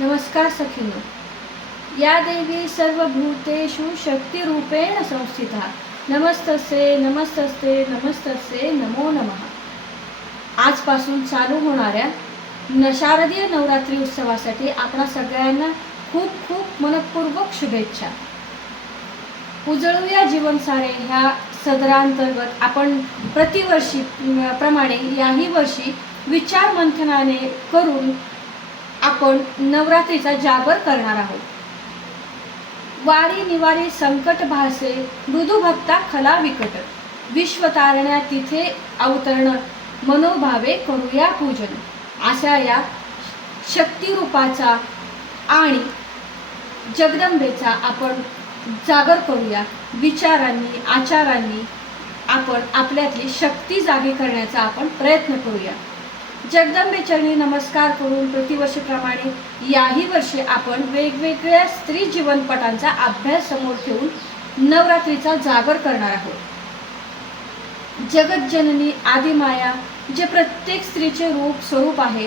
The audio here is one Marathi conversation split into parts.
नमस्कार सखिनो. या देवी सर्वभूतेषु शक्तिरूपेण संस्थिता. नमस्तस्ते नमस्तस्ते नमस्तस्ते नमो नमः. आजपासून चालू होणाऱ्या शारदीय नवरात्री उत्सवासाठी आपणा सगळ्यांना खूप खूप मनपूर्वक शुभेच्छा. उजळूया जीवन सारे ह्या सदरांतर्गत आपण प्रतिवर्षी प्रमाणे याही वर्षी विचार मंथनाने करून आपण नवरात्रीचा जागर करणार आहोत. वारी निवारी संकट भासे मृदू भक्ता खला विकट. विश्व तारण्या तिथे अवतरण मनोभावे करूया पूजन. अशा या शक्तिरूपाचा आणि जगदंबेचा आपण जागर करूया. विचारांनी आचारांनी आपण आपल्यातली शक्ती जागी करण्याचा आपण प्रयत्न करूया. जगदंबे चरणी नमस्कार करून प्रतिवर्षीप्रमाणे याही वर्षी आपण वेगवेगळ्या स्त्री जीवनपटांचा अभ्यास समोर ठेवून नवरात्रीचा जागर करणार आहोत. जगज्जननी आदिमाया जे प्रत्येक स्त्रीचे स्वरूप आहे,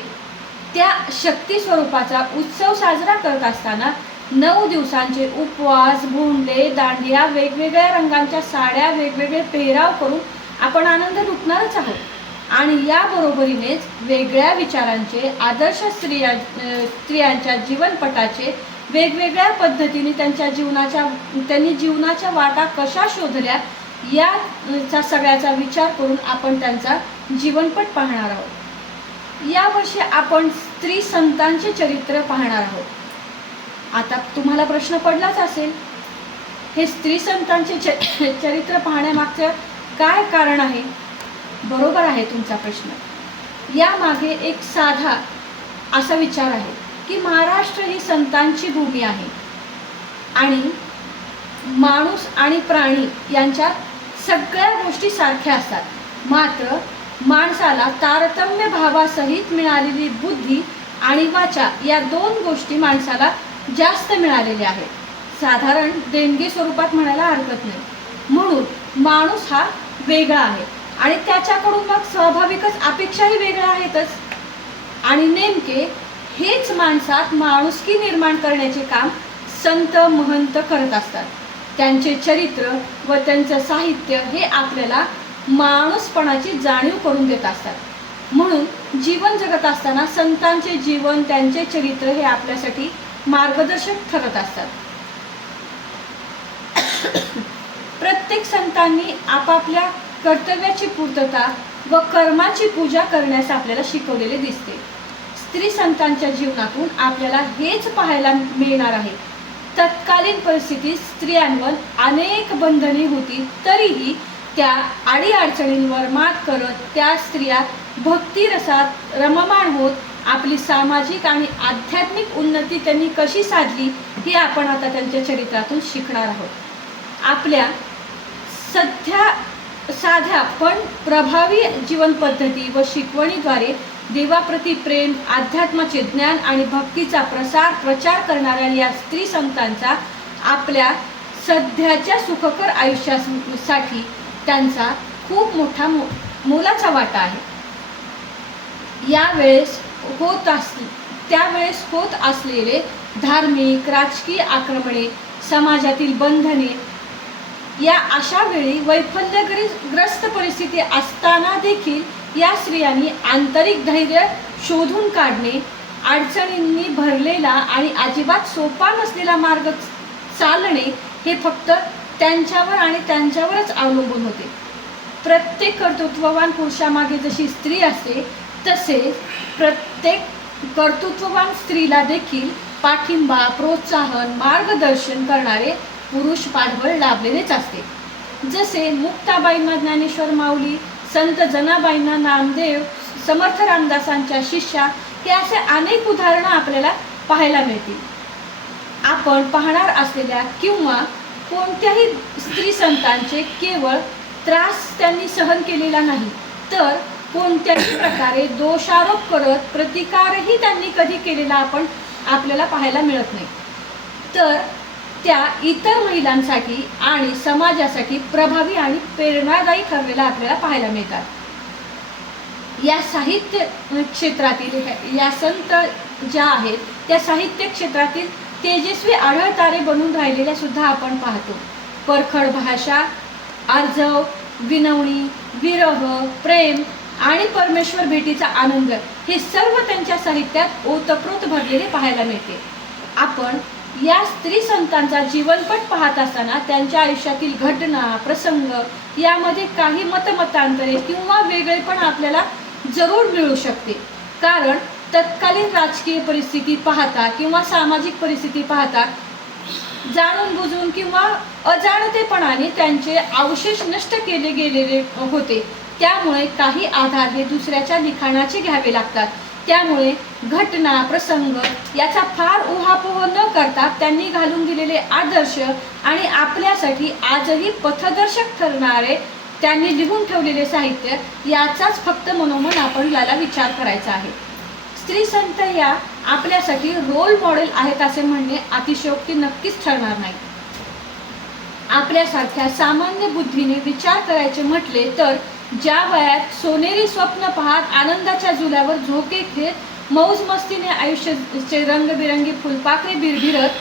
त्या शक्ती स्वरूपाचा उत्सव साजरा करत असताना 9 दिवसांचे उपवास, भोंडे, दांडिया, वेगवेगळ्या रंगांच्या साड्या, वेगवेगळे पेहराव करून आपण आनंद लुटणारच आहोत. आणि या बरोबरीनेच वेगळ्या विचारांचे आदर्श स्त्रियांच्या जीवनपटाचे वेगवेगळ्या पद्धतीने त्यांनी जीवनाच्या वाटा कशा शोधल्या याचा सगळ्याचा विचार करून आपण त्यांचा जीवनपट पाहणार आहोत. यावर्षी आपण स्त्री संतांचे चरित्र पाहणार आहोत. आता तुम्हाला प्रश्न पडलाच असेल, हे स्त्री संतांचे चरित्र पाहण्यामागचं काय कारण आहे? बरोबर आहे तुमचा प्रश्न. यामागे एक साधा असा विचार आहे की महाराष्ट्र ही संतांची भूमी आहे आणि माणूस आणि प्राणी यांच्यात सगळ्या गोष्टी सारख्या असतात. मात्र माणसाला तारतम्य भावासहित मिळालेली बुद्धी आणि वाचा या 2 गोष्टी माणसाला जास्त मिळालेल्या आहेत. साधारण देणगी स्वरूपात म्हणायला हरकत नाही. म्हणून माणूस हा वेगळा आहे आणि त्याच्याकडून मग स्वाभाविकच अपेक्षाही वेगळ्या आहेतच. आणि नेमके हेच माणसात माणुसकी निर्माण करण्याचे काम संत महंत करत असतात. त्यांचे चरित्र व त्यांचं साहित्य हे आपल्याला माणूसपणाची जाणीव करून देत असतात. म्हणून जीवन जगत असताना संतांचे जीवन, त्यांचे चरित्र हे आपल्यासाठी मार्गदर्शक ठरत असतात. प्रत्येक संतांनी आपापल्या कर्तव्याची पूर्तता व कर्माची पूजा करण्यास आपल्याला शिकवलेले दिसते. स्त्री संतांच्या जीवनातून आपल्याला हेच पाहायला मिळणार आहे. तत्कालीन परिस्थितीत स्त्रियांवर अनेक बंधने होती, तरीही त्या अडीअडचणींवर मात करत त्या स्त्रिया भक्तिरसात रममाण होत आपली सामाजिक आणि आध्यात्मिक उन्नती त्यांनी कशी साधली हे आपण आता त्यांच्या चरित्रातून शिकणार आहोत. आपल्या साध्या पण प्रभावी जीवन पद्धती व शिकवणीद्वारे देवाप्रती प्रेम, अध्यात्माचे ज्ञान आणि भक्तीचा प्रचार करणाऱ्या या स्त्री संतांचा आपल्या सध्याच्या सुखकर आयुष्यासाठी त्यांचा खूप मोठा मोलाचा वाटा आहे. त्यावेळेस होत असलेले धार्मिक राजकीय आक्रमणे, समाजातील बंधने, या अशा वेळी वैफल्यग्रस्त परिस्थिती असताना देखील या स्त्रियांनी आंतरिक धैर्य शोधून काढणे, अडचणींनी भरलेला आणि अजिबात सोपा नसलेला मार्ग चालणे हे फक्त त्यांच्यावर आणि त्यांच्यावरच अवलंबून होते. प्रत्येक कर्तृत्ववान पुरुषामागे जशी स्त्री असते, तसेच प्रत्येक कर्तृत्ववान स्त्रीला देखील पाठिंबा, प्रोत्साहन, मार्गदर्शन करणारे पुरुष पाठबळ लाभलेलेच असते. जसे मुक्ताबाईंना ज्ञानेश्वर माऊली, संत जनाबाईंना नामदेव, समर्थ रामदासांच्या शिष्या, हे असे अनेक उदाहरणं आपल्याला पाहायला मिळतील. आपण पाहणार असलेल्या किंवा कोणत्याही स्त्री संतांचे केवळ त्रास त्यांनी सहन केलेला नाही, तर कोणत्याही प्रकारे दोषारोप करत प्रतिकारही त्यांनी कधी केलेला आपल्याला पाहायला मिळत नाही. तर त्या इतर महिलांसाठी आणि समाजासाठी प्रभावी आणि प्रेरणादायी ठरलेला आपल्याला पाहायला मिळतात. या साहित्य क्षेत्रातील या संत ज्या आहेत त्या साहित्य क्षेत्रातील तेजस्वी आढळतारे बनून राहिलेल्या सुद्धा आपण पाहतो. परखड भाषा, आर्जव, विनवणी, विरह, प्रेम आणि परमेश्वर भेटीचा आनंद हे सर्व त्यांच्या साहित्यात ओतप्रोत भरलेले पाहायला मिळते. आपण या स्त्री संतांचा जीवनपट पाहत असताना त्यांच्या आयुष्यातील घटना, प्रसंग यामध्ये काही मतमतांतरे किंवा वेगळेपण आपल्याला जरूर मिळू शकते. कारण तत्कालीन राजकीय परिस्थिती पाहता किंवा सामाजिक परिस्थिती पाहता जाणून बुजून किंवा अजाणतेपणाने त्यांचे अवशेष नष्ट केले गेलेले होते. त्यामुळे काही आधार हे दुसऱ्याच्या लिखाणाचे घ्यावे लागतात. त्यामुळे घटना, प्रसंग याचा फार उहापोह न करता त्यांनी घालून दिलेले आदर्श आणि आपल्यासाठी आजही पथदर्शक ठरणारे त्यांनी लिहून ठेवलेले साहित्य याचाच फक्त मनोमन आपल्याला विचार करायचा आहे. स्त्री संत या आपल्यासाठी रोल मॉडेल आहेत असे म्हणणे अतिशयोक्ती नक्कीच ठरणार नाही. आपल्यासारख्या सामान्य बुद्धीने विचार करायचे म्हटले तर ज्या वयात सोनेरी स्वप्न पाहत आनंदाच्या झुल्यावर झोके घेत मौज मस्तीने आयुष्याचे रंगबिरंगी फुलपाखरे बिरबिरत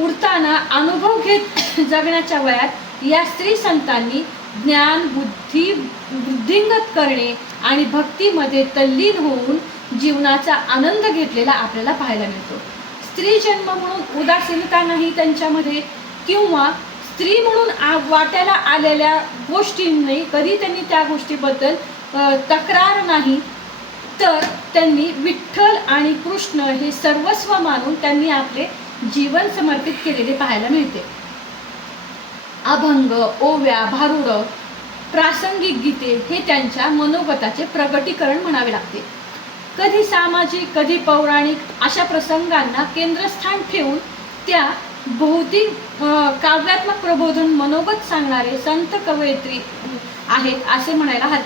उडताना अनुभव घेत जगण्याच्या वयात या स्त्री संतांनी ज्ञान, बुद्धी वृद्धिंगत करणे आणि भक्तीमध्ये तल्लीन होऊन जीवनाचा आनंद घेतलेला आपल्याला पाहायला मिळतो. स्त्री जन्म म्हणून उदासीनता नाही त्यांच्यामध्ये किंवा स्त्री म्हणून वाट्याला आलेल्या गोष्टींनी कधी त्यांनी त्या गोष्टीबद्दल तक्रार नाही, तर त्यांनी विठ्ठल आणि कृष्ण हे सर्वस्व मानून त्यांनी आपले जीवन समर्पित केलेले पाहायला मिळते. अभंग, ओव्या, भारुड, प्रासंगिक गीते हे त्यांच्या मनोगताचे प्रगटीकरण म्हणावे लागते. कधी सामाजिक, कधी पौराणिक अशा प्रसंगांना केंद्रस्थान ठेवून त्या भौतिक काव्यात्मक प्रबोधन मनोगत सांगणारे संत कवयित्री आहेत असे म्हणायला